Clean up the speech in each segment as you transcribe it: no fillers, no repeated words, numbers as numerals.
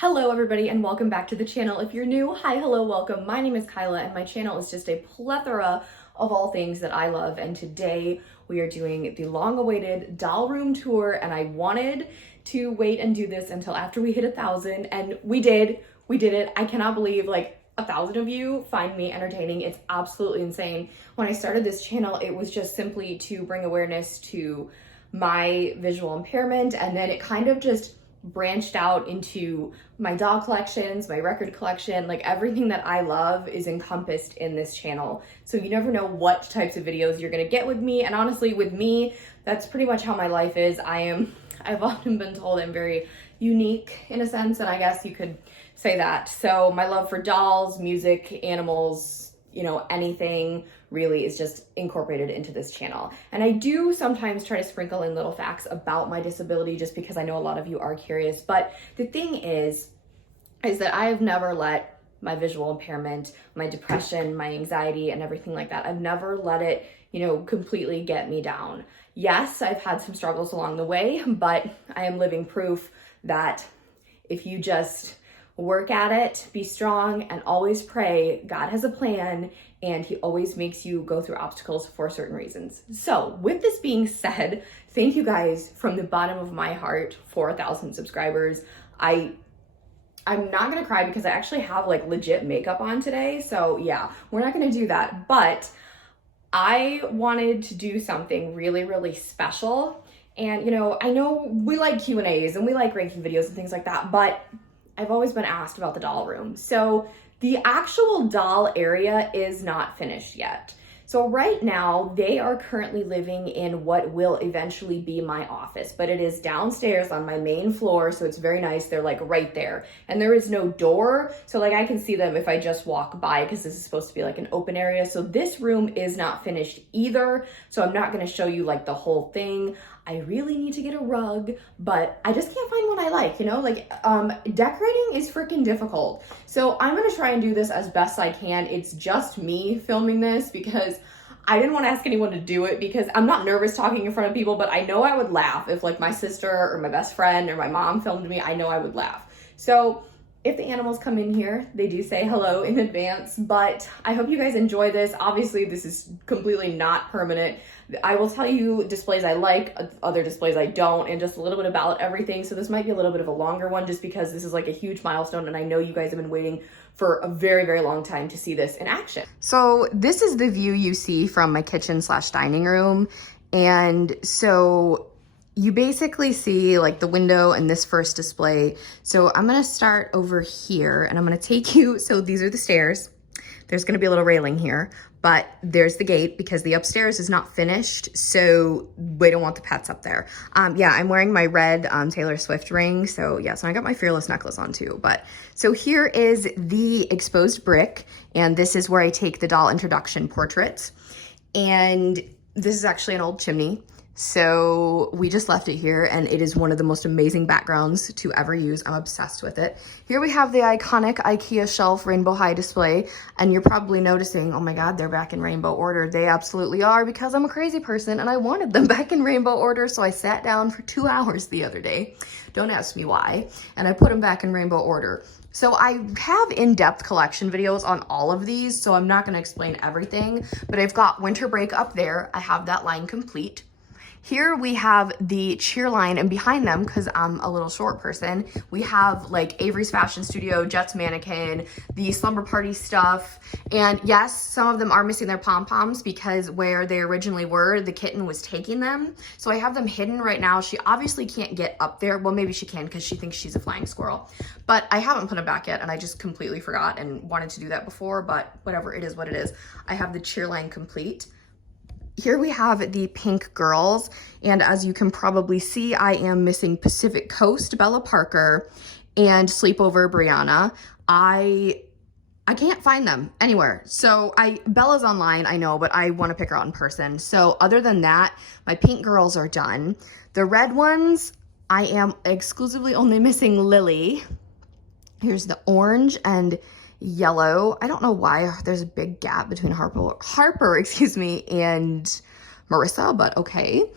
Hello everybody and welcome back to the channel. If you're new, hi, hello, welcome. My name is Kyla and my channel is just a plethora of all things that I love, and today we are doing the long-awaited doll room tour, and I wanted to wait and do this until after we hit 1,000, and we did it. I cannot believe like 1,000 of you find me entertaining. It's absolutely insane. When I started this channel, it was just simply to bring awareness to my visual impairment, and then it kind of just branched out into my doll collections, my record collection, like everything that I love is encompassed in this channel. So you never know what types of videos you're gonna get with me, and honestly with me, that's pretty much how my life is. I've often been told I'm very unique in a sense, and I guess you could say that. So my love for dolls, music, animals, you know, anything really is just incorporated into this channel. And I do sometimes try to sprinkle in little facts about my disability just because I know a lot of you are curious. But the thing is that I have never let my visual impairment, my depression, my anxiety, and everything like that, I've never let it, you know, completely get me down. Yes, I've had some struggles along the way, but I am living proof that if you just work at it, be strong, and always pray, God has a plan, and he always makes you go through obstacles for certain reasons. So with this being said, thank you guys from the bottom of my heart for 1,000 subscribers. I'm not gonna cry because I actually have like legit makeup on today. So yeah, we're not gonna do that. But I wanted to do something really, really special. And you know, I know we like Q&As and we like ranking videos and things like that, but I've always been asked about the doll room. So the actual doll area is not finished yet. So right now they are currently living in what will eventually be my office, but it is downstairs on my main floor. So it's very nice. They're like right there, and there is no door. So like I can see them if I just walk by, because this is supposed to be like an open area. So this room is not finished either. So I'm not going to show you like the whole thing. I really need to get a rug, but I just can't find one I like, you know, like decorating is freaking difficult. So I'm gonna try and do this as best I can. It's just me filming this because I didn't want to ask anyone to do it because I'm not nervous talking in front of people, but I know I would laugh if like my sister or my best friend or my mom filmed me. I know I would laugh. So if the animals come in here, they do say hello in advance, but I hope you guys enjoy this. Obviously, this is completely not permanent. I will tell you displays I like, other displays I don't, and just a little bit about everything. So this might be a little bit of a longer one just because this is like a huge milestone, and I know you guys have been waiting for a very, very long time to see this in action. So this is the view you see from my kitchen / dining room. And so you basically see like the window and this first display. So I'm gonna start over here and I'm gonna take you, so these are the stairs. There's gonna be a little railing here, but there's the gate because the upstairs is not finished, so we don't want the pets up there. Yeah, I'm wearing my red Taylor Swift ring, so yeah, so I got my Fearless necklace on too. But so here is the exposed brick, and this is where I take the doll introduction portraits. And this is actually an old chimney. So we just left it here, and it is one of the most amazing backgrounds to ever use. I'm obsessed with it. Here we have the iconic IKEA shelf rainbow high display, and you're probably noticing, oh my God, they're back in rainbow order. They absolutely are, because I'm a crazy person and I wanted them back in rainbow order. So I sat down for 2 hours the other day. Don't ask me why. And I put them back in rainbow order. So I have in-depth collection videos on all of these, so I'm not gonna explain everything, but I've got winter break up there. I have that line complete. Here we have the cheer line, and behind them, because I'm a little short person, we have like Avery's Fashion Studio, Jet's Mannequin, the Slumber Party stuff. And yes, some of them are missing their pom-poms because where they originally were, the kitten was taking them. So I have them hidden right now. She obviously can't get up there. Well, maybe she can because she thinks she's a flying squirrel. But I haven't put them back yet, and I just completely forgot and wanted to do that before, but whatever, it is what it is. I have the cheer line complete. Here we have the pink girls, and as you can probably see, I am missing Pacific Coast, Bella Parker, and Sleepover Brianna. I can't find them anywhere. So Bella's online, I know, but I want to pick her out in person. So other than that, my pink girls are done. The red ones, I am exclusively only missing Lily. Here's the orange and yellow. I don't know why there's a big gap between Harper, excuse me, and Marissa, but okay.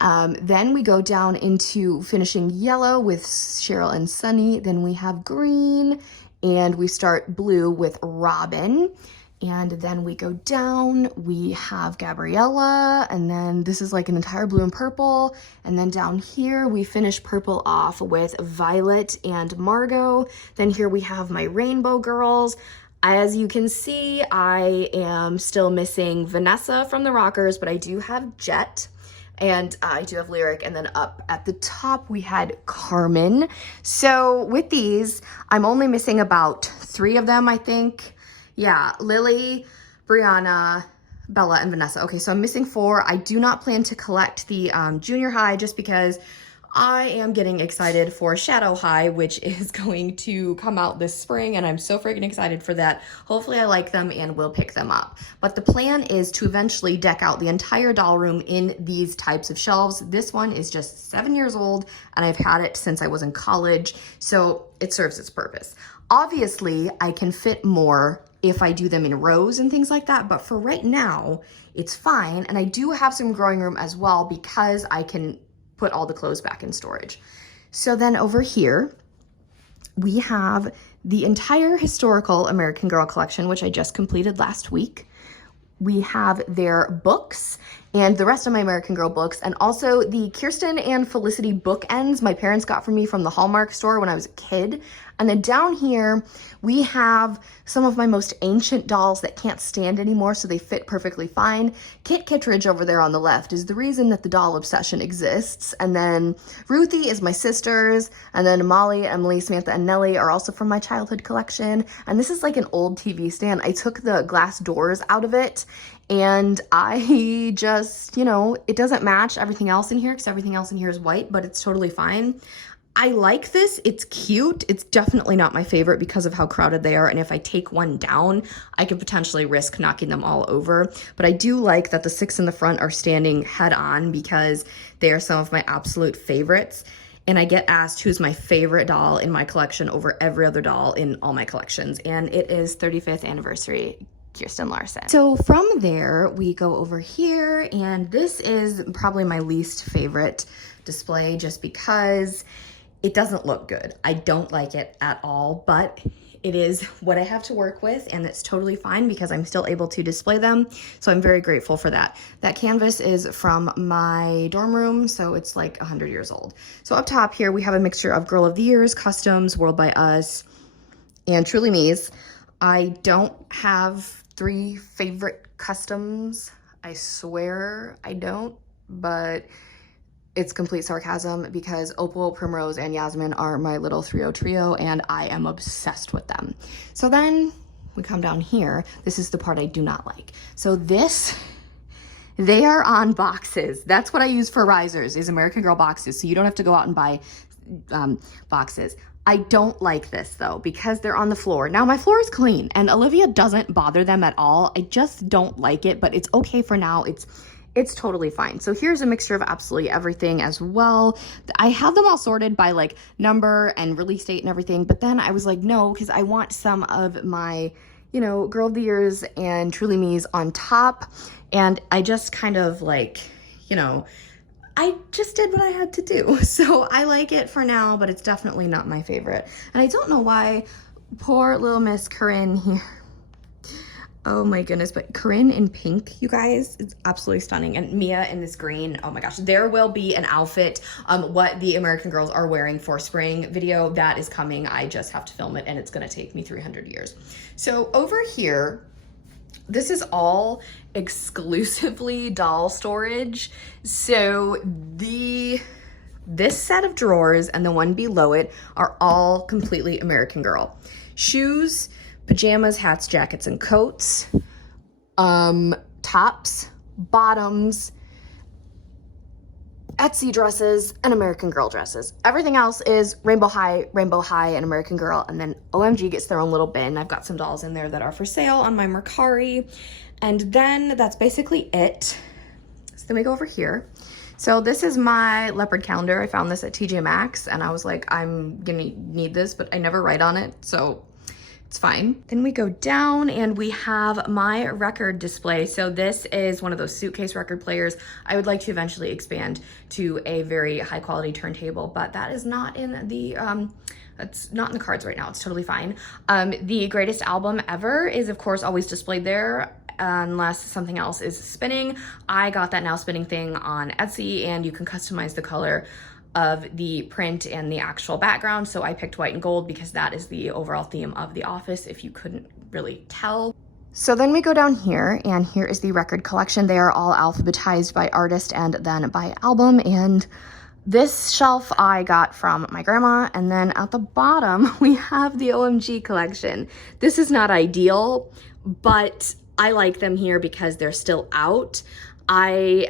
Then we go down into finishing yellow with Cheryl and Sunny. Then we have green, and we start blue with Robin. And then we go down, we have Gabriella, and then this is like an entire blue and purple. And then down here, we finish purple off with Violet and Margot. Then here we have my rainbow girls. As you can see, I am still missing Vanessa from the Rockers, but I do have Jet. And I do have Lyric, and then up at the top we had Carmen. So with these, I'm only missing about 3 of them, I think. Yeah, Lily, Brianna, Bella, and Vanessa. Okay, so I'm missing 4. I do not plan to collect the junior high just because I am getting excited for Shadow High, which is going to come out this spring, and I'm so freaking excited for that. Hopefully I like them and will pick them up. But the plan is to eventually deck out the entire doll room in these types of shelves. This one is just 7 years old, and I've had it since I was in college, so it serves its purpose. Obviously, I can fit more if I do them in rows and things like that, but for right now, it's fine. And I do have some growing room as well because I can put all the clothes back in storage. So then over here, we have the entire historical American Girl collection, which I just completed last week. We have their books and the rest of my American Girl books, and also the Kirsten and Felicity bookends my parents got for me from the Hallmark store when I was a kid. And then down here, we have some of my most ancient dolls that can't stand anymore, so they fit perfectly fine. Kit Kittredge over there on the left is the reason that the doll obsession exists. And then Ruthie is my sister's, and then Molly, Emily, Samantha, and Nellie are also from my childhood collection. And this is like an old TV stand. I took the glass doors out of it, and I just, you know, it doesn't match everything else in here because everything else in here is white, but it's totally fine. I like this. It's cute. It's definitely not my favorite because of how crowded they are. And if I take one down, I could potentially risk knocking them all over. But I do like that the 6 in the front are standing head on because they are some of my absolute favorites. And I get asked who's my favorite doll in my collection over every other doll in all my collections. And it is 35th anniversary Kirsten Larson. So from there, we go over here, and this is probably my least favorite display just because it doesn't look good. I don't like it at all, but it is what I have to work with, and it's totally fine because I'm still able to display them. So I'm very grateful for that. That canvas is from my dorm room, so it's like 100 years old. So up top here, we have a mixture of Girl of the Years, Customs, World by Us, and Truly Me's. I don't have 3 favorite customs. I swear I don't, but it's complete sarcasm because Opal, Primrose, and Yasmin are my little 3-0 trio, and I am obsessed with them. So then we come down here. This is the part I do not like. So this, they are on boxes. That's what I use for risers, is American Girl boxes, so you don't have to go out and buy boxes. I don't like this though because they're on the floor. Now my floor is clean and Olivia doesn't bother them at all. I just don't like it, but it's okay for now. It's totally fine. So here's a mixture of absolutely everything as well. I have them all sorted by like number and release date and everything, but then I was like, no, because I want some of my, you know, Girl of the Years and Truly Me's on top. And I just kind of like, you know, I just did what I had to do. So I like it for now, but it's definitely not my favorite. And I don't know why poor little Miss Corinne here. Oh my goodness, but Corinne in pink, you guys, it's absolutely stunning. And Mia in this green, oh my gosh. There will be an outfit, what the American Girls are wearing for spring video. That is coming. I just have to film it, and it's gonna take me 300 years. So over here, this is all exclusively doll storage. So this set of drawers and the one below it are all completely American Girl. Shoes, pajamas, hats, jackets, and coats, tops, bottoms, Etsy dresses, and American Girl dresses. Everything else is Rainbow High, and American Girl, and then OMG gets their own little bin. I've got some dolls in there that are for sale on my Mercari, and then that's basically it. So then we go over here. So this is my Leopard Calendar. I found this at TJ Maxx, and I was like, I'm gonna need this, but I never write on it, so It's fine. Then we go down and we have my record display. So this is one of those suitcase record players. I would like to eventually expand to a very high quality turntable, but that is not in the, it's not in the cards right now. It's totally fine. The greatest album ever is of course always displayed there unless something else is spinning. I got that now spinning thing on Etsy, and you can customize the color of the print and the actual background. So I picked white and gold because that is the overall theme of The Office, if you couldn't really tell. So then we go down here, and here is the record collection. They are all alphabetized by artist and then by album. And this shelf I got from my grandma. And then at the bottom, we have the OMG collection. This is not ideal, but I like them here because they're still out. I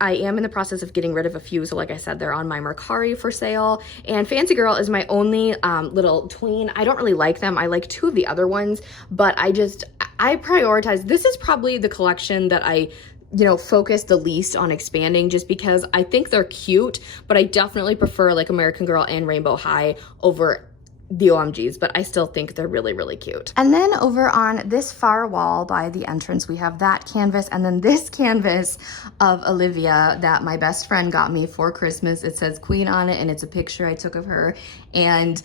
am in the process of getting rid of a few. So like I said, they're on my Mercari for sale, and Fancy Girl is my only little tween. I don't really like them. I like two of the other ones, but I prioritize. This is probably the collection that I focus the least on expanding, just because I think they're cute, but I definitely prefer like American Girl and Rainbow High over the OMGs, but I still think they're really, really cute. And then over on this far wall by the entrance, we have that canvas, and then this canvas of Olivia that my best friend got me for Christmas. It says Queen on it, and it's a picture I took of her. And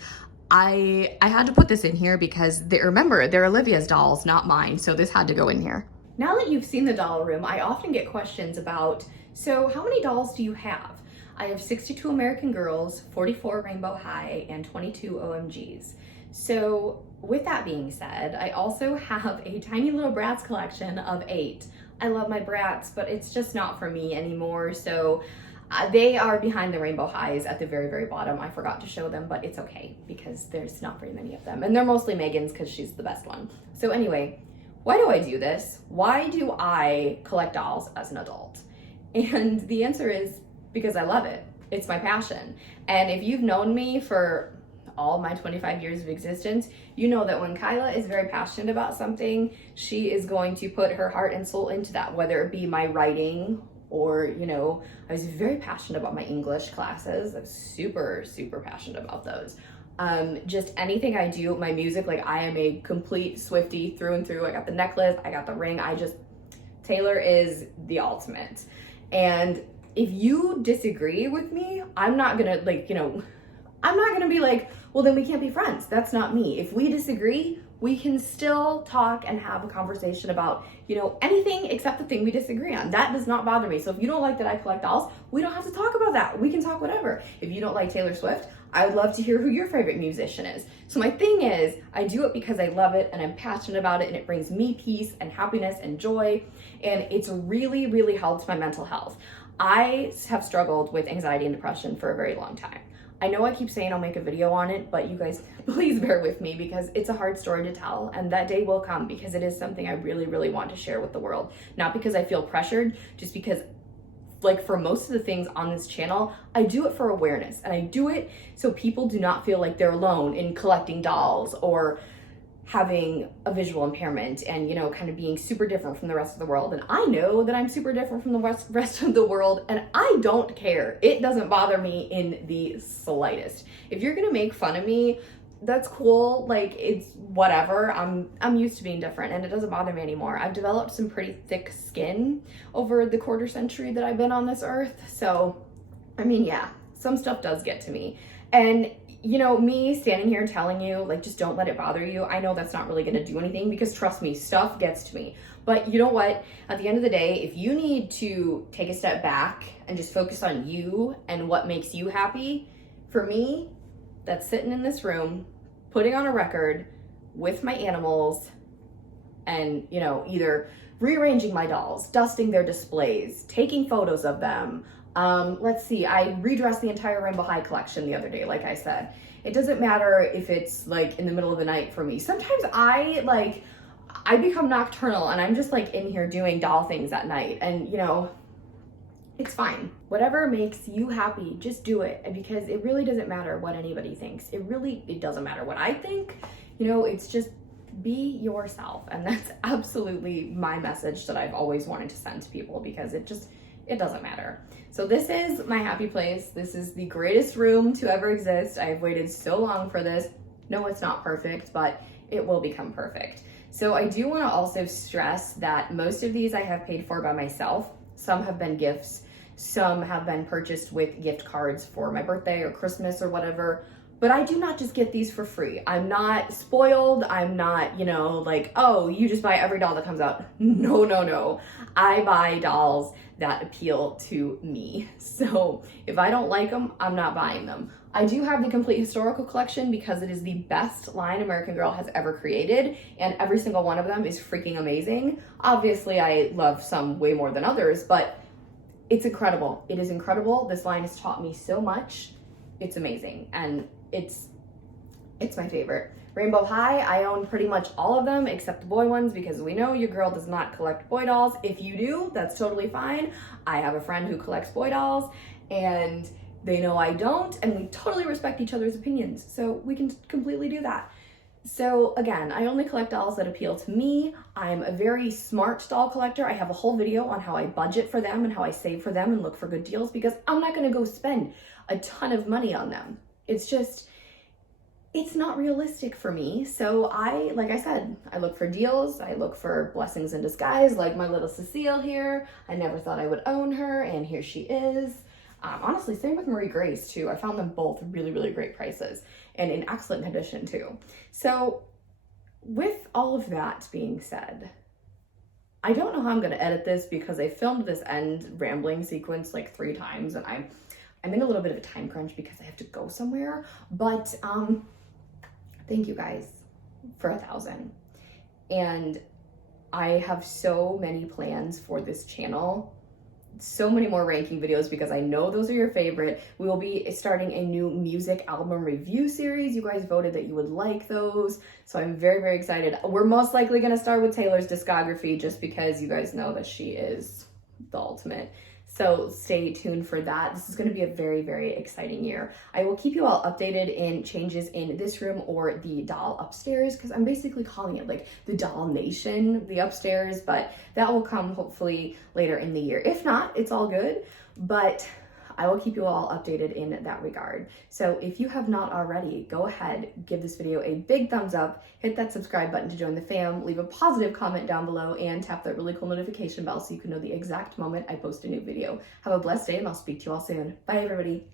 I had to put this in here because remember, they're Olivia's dolls, not mine. So this had to go in here. Now that you've seen the doll room, I often get questions about, so how many dolls do you have? I have 62 American Girls, 44 Rainbow High, and 22 OMGs. So with that being said, I also have a tiny little Bratz collection of 8. I love my Bratz, but it's just not for me anymore. So they are behind the Rainbow Highs at the very, very bottom. I forgot to show them, but it's okay because there's not very many of them. And they're mostly Megan's because she's the best one. So anyway, why do I do this? Why do I collect dolls as an adult? And the answer is, because I love it. It's my passion. And if you've known me for all my 25 years of existence, you know that when Kyla is very passionate about something, she is going to put her heart and soul into that, whether it be my writing or, I was very passionate about my English classes. I'm super, super passionate about those. Just anything I do, my music, like I am a complete Swiftie through and through. I got the necklace, I got the ring. Taylor is the ultimate. And if you disagree with me, I'm not gonna I'm not gonna be like, well, then we can't be friends. That's not me. If we disagree, we can still talk and have a conversation about, anything except the thing we disagree on. That does not bother me. So if you don't like that I collect dolls, we don't have to talk about that. We can talk whatever. If you don't like Taylor Swift, I would love to hear who your favorite musician is. So my thing is, I do it because I love it and I'm passionate about it, and it brings me peace and happiness and joy. And it's really, really helped my mental health. I have struggled with anxiety and depression for a very long time. I know I keep saying I'll make a video on it, but you guys, please bear with me because it's a hard story to tell, and that day will come because it is something I really, really want to share with the world. Not because I feel pressured, just because for most of the things on this channel, I do it for awareness, and I do it so people do not feel like they're alone in collecting dolls or having a visual impairment and, kind of being super different from the rest of the world. And I know that I'm super different from the rest of the world, and I don't care. It doesn't bother me in the slightest. If you're gonna make fun of me, that's cool. It's whatever. I'm used to being different, and it doesn't bother me anymore. I've developed some pretty thick skin over the quarter century that I've been on this earth. So, yeah, some stuff does get to me. And me standing here telling you, just don't let it bother you. I know that's not really going to do anything because trust me, stuff gets to me. But you know what? At the end of the day, if you need to take a step back and just focus on you and what makes you happy, for me, that's sitting in this room, putting on a record with my animals and, either rearranging my dolls, dusting their displays, taking photos of them. Let's see, I redressed the entire Rainbow High collection the other day, like I said. It doesn't matter if it's in the middle of the night for me. Sometimes I become nocturnal and I'm just in here doing doll things at night, and it's fine. Whatever makes you happy, just do it, because it really doesn't matter what anybody thinks. It doesn't matter what I think. It's just be yourself, and that's absolutely my message that I've always wanted to send to people, because it doesn't matter. So this is my happy place. This is the greatest room to ever exist. I've waited so long for this. No, it's not perfect, but it will become perfect. So I do want to also stress that most of these I have paid for by myself. Some have been gifts, some have been purchased with gift cards for my birthday or Christmas or whatever. But I do not just get these for free. I'm not spoiled. I'm not, you know, like, oh, you just buy every doll that comes out. No, no, no. I buy dolls that appeal to me. So if I don't like them, I'm not buying them. I do have the complete historical collection because it is the best line American Girl has ever created, and every single one of them is freaking amazing. Obviously, I love some way more than others, but it's incredible. It is incredible. This line has taught me so much. It's amazing, and it's my favorite. Rainbow High, I own pretty much all of them except the boy ones because we know your girl does not collect boy dolls. If you do, that's totally fine. I have a friend who collects boy dolls and they know I don't, and we totally respect each other's opinions, so we can completely do that. So again, I only collect dolls that appeal to me. I'm a very smart doll collector. I have a whole video on how I budget for them and how I save for them and look for good deals because I'm not gonna go spend a ton of money on them. It's not realistic for me. So like I said, I look for deals. I look for blessings in disguise, like my little Cecile here. I never thought I would own her, and here she is. Honestly, same with Marie Grace too. I found them both really, really great prices and in excellent condition too. So with all of that being said, I don't know how I'm gonna edit this because I filmed this end rambling sequence like 3 times and I'm in a little bit of a time crunch because I have to go somewhere, but thank you guys for 1,000. And I have so many plans for this channel, so many more ranking videos because I know those are your favorite. We will be starting a new music album review series. You guys voted that you would like those, so I'm very, very excited. We're most likely gonna start with Taylor's discography just because you guys know that she is the ultimate. So stay tuned for that. This is going to be a very, very exciting year. I will keep you all updated in changes in this room or the doll upstairs because I'm basically calling it like the doll nation, the upstairs, but that will come hopefully later in the year. If not, it's all good, but I will keep you all updated in that regard. So if you have not already, go ahead, give this video a big thumbs up, hit that subscribe button to join the fam, leave a positive comment down below, and tap that really cool notification bell so you can know the exact moment I post a new video. Have a blessed day, and I'll speak to you all soon. Bye, everybody.